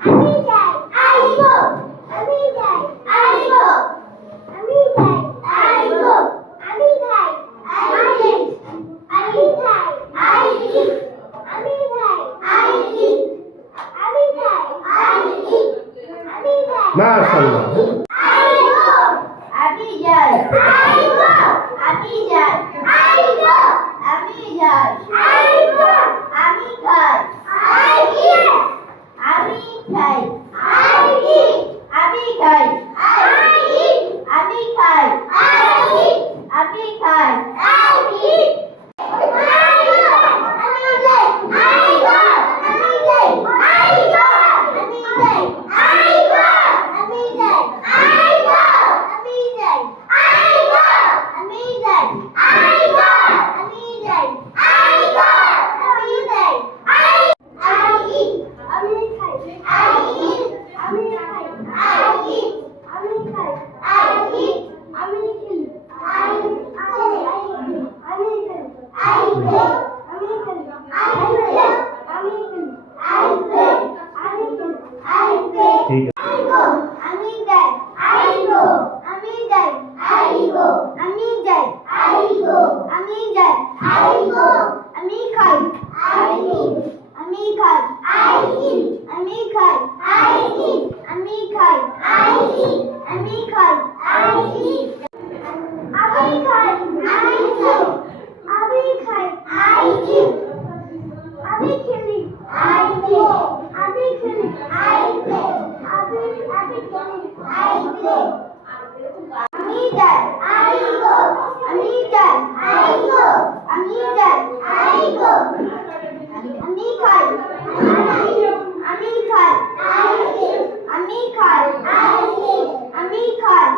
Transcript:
আমি যাই আইব আমি যাই আইব আমি যাই আইব আমি যাই আইব আমি যাই আইব আমি যাই আইব আমি যাই আইব আমি যাই মাশাআল্লাহ আইব আমি যাই আইব আমি যাই আইব আমি যাই আইব আমি খাই আইব আমি খাই আইব আমি খাই আইব আমি খাই আইব আমি খাই আইব আমি যাই আইব আমি যাই আইব আমি যাই আইব আমি যাই আইব আমি যাই আইব আমি যাই আইব আমি যাই আইব আমি যাই আইব আমি খাই আইব আমি খাই আইব আমি খাই আইব আমি খেলি আইব আমি খেলি আইব আমি খেলি আইব আমি খেলি আইব আমি খেলি আইব ঠিক আইব আমি যাই আইব আমি যাই আইব আমি যাই আইব আমি যাই আইব আমি খাই আইব আমি খাই আইব আমি খাই আইব আমি খাই আইব আমি খাই আইব আমি খাই আইব আমি খাই আইব আমি খেলি আইব আমি খেলি আইব আমি খেলি আইব আমি যাই আইব আমি যাই আইব আমি যাই আইব আমি খাই আমি খাই আইব আমি খাই আইব আমি খাই